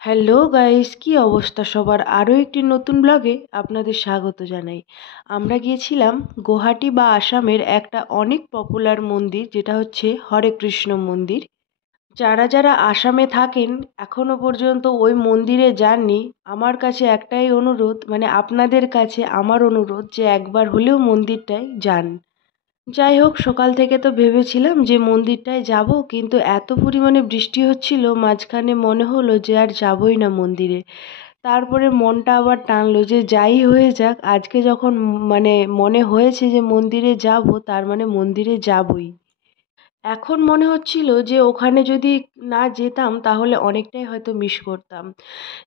Hello guys, কি অবস্থা সবার? আরও একটি নতুন ব্লগে আপনাদের স্বাগত জানাই। আমরা গিয়েছিলাম গুয়াহাটি বা আসামের একটা অনেক পপুলার মন্দির, যেটা হচ্ছে হরে কৃষ্ণ মন্দির। যারা যারা আসামে থাকেন এখনো পর্যন্ত ওই মন্দিরে যাননি, আমার কাছে একটাই অনুরোধ, মানে আপনাদের কাছে আমার অনুরোধ, যে একবার হলেও মন্দিরটায় যান। যাই হোক, সকাল থেকে তো ভেবেছিলাম যে মন্দিরটায় যাব, কিন্তু এত পরিমাণে বৃষ্টি হচ্ছিল মাঝখানে মনে হলো যে আর যাবই না মন্দিরে। তারপরে মনটা আবার টানলো যে যাই হয়ে যাক, আজকে যখন মানে মনে হয়েছে যে মন্দিরে যাব, তার মানে মন্দিরে যাবই। এখন মনে হচ্ছিল যে ওখানে যদি না যেতাম তাহলে অনেকটাই হয়তো মিস করতাম।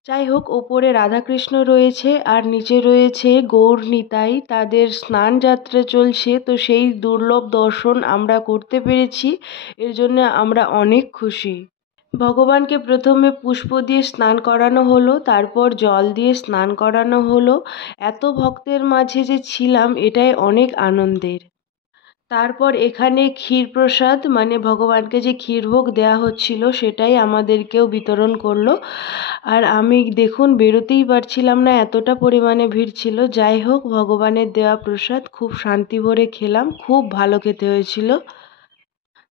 যাই হোক, ওপরে রাধাকৃষ্ণ রয়েছে আর নিচে রয়েছে গৌর নিতাই, তাদের স্নান যাত্রা চলছে, তো সেই দুর্লভ দর্শন আমরা করতে পেরেছি। এর জন্য আমরা অনেক খুশি। ভগবানকে প্রথমে পুষ্প দিয়ে স্নান করানো হলো, তারপর জল দিয়ে স্নান করানো হলো। এত ভক্তের মাঝে যে ছিলাম, এটাই অনেক আনন্দের। তারপর এখানে ক্ষীর প্রসাদ, মানে ভগবানকে যে ক্ষীরভোগ দেওয়া হচ্ছিল, সেটাই আমাদেরকেও বিতরণ করলো। আর আমি দেখুন বেরোতেই পারছিলাম না, এতটা পরিমাণে ভিড় ছিল। যাই হোক, ভগবানের দেওয়া প্রসাদ খুব শান্তি ভরে খেলাম, খুব ভালো খেতে হয়েছিল।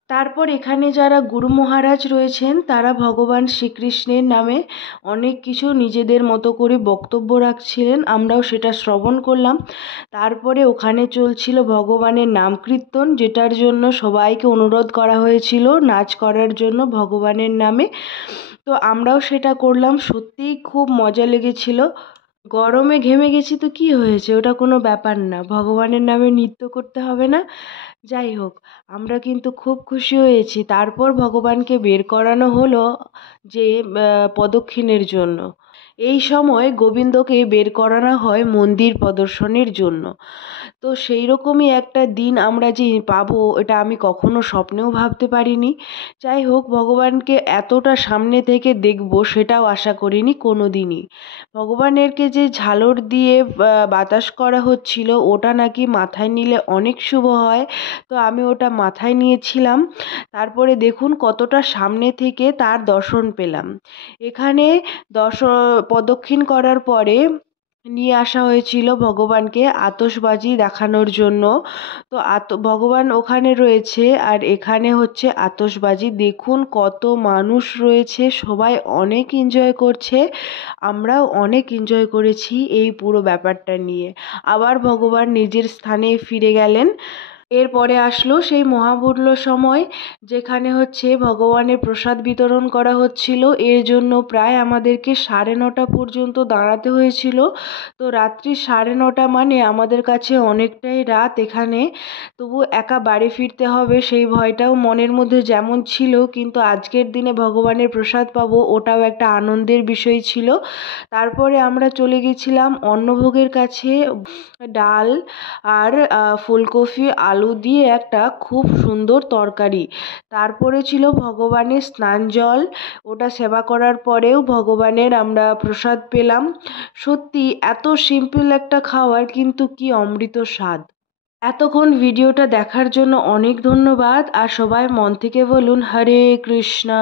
তারপর এখানে যারা গুরু মহারাজ রয়েছেন, তারা ভগবান শ্রীকৃষ্ণের নামে অনেক কিছু নিজেদের মতো করে বক্তব্য রাখছিলেন, আমরাও সেটা শ্রবণ করলাম। তারপরে ওখানে চলছিল ভগবানের নাম কীর্তন, যেটার জন্য সবাইকে অনুরোধ করা হয়েছিল নাচ করার জন্য ভগবানের নামে। তো আমরাও সেটা করলাম, সত্যিই খুব মজা লেগেছিল। গরমে ঘেমে গেছি তো কি হয়েছে, ওটা কোনো ব্যাপার না, ভগবানের নামে নৃত্য করতে হবে না। যাই হোক, আমরা কিন্তু খুব খুশি হয়েছি। তারপর ভগবানকে বের করানো হলো যে প্রদক্ষিণের জন্য। এই সময় গোবিন্দকে বের করানো হয় মন্দির প্রদর্শনের জন্য। তো সেই রকমই একটা দিন আমরা যে পাবো, এটা আমি কখনো স্বপ্নেও ভাবতে পারিনি। যাই হোক, ভগবানকে এতটা সামনে থেকে দেখবো সেটাও আশা করিনি কোনো দিনই। ভগবানেরকে যে ঝালর দিয়ে বাতাস করা হচ্ছিল, ওটা নাকি মাথায় নিলে অনেক শুভ হয়। তো আমি ওটা মাথায় নিয়েছিলাম। তারপরে দেখুন কতটা সামনে থেকে তার দর্শন পেলাম। এখানে প্রদক্ষিণ করার পরে নিয়ে আসা হয়েছিল ভগবানকে আতশবাজি দেখানোর জন্য। তো ভগবান ওখানে রয়েছে আর এখানে হচ্ছে আতশবাজি। দেখুন কত মানুষ রয়েছে, সবাই অনেক এনজয় করছে। আমরাও অনেক এনজয় করেছি এই পুরো ব্যাপারটা নিয়ে। আবার ভগবান নিজের স্থানে ফিরে গেলেন। এরপরে আসলো সেই মহামূল্য সময়, যেখানে হচ্ছে ভগবানের প্রসাদ বিতরণ করা হচ্ছিল। এর জন্য প্রায় আমাদেরকে 9:30 পর্যন্ত দাঁড়াতে হয়েছিল। তো রাত্রি 9:30 মানে আমাদের কাছে অনেকটাই রাত এখানে। তবু একা বাড়ি ফিরতে হবে সেই ভয়টাও মনের মধ্যে যেমন ছিল, কিন্তু আজকের দিনে ভগবানের প্রসাদ পাবো, ওটাও একটা আনন্দের বিষয় ছিল। তারপরে আমরা চলে গেছিলাম অন্নভোগের কাছে। ডাল আর ফুলকপি আলু দিয়ে একটা খুব সুন্দর তরকারি। তারপরে ছিল ভগবানের স্নান জল, ওটা সেবা করার পরেও ভগবানের আমরা প্রসাদ পেলাম। সত্যি এত সিম্পল একটা খাবার, কিন্তু কি অমৃত স্বাদ। এতক্ষণ ভিডিওটা দেখার জন্য অনেক ধন্যবাদ। আর সবাই মন থেকে বলুন হরে কৃষ্ণা।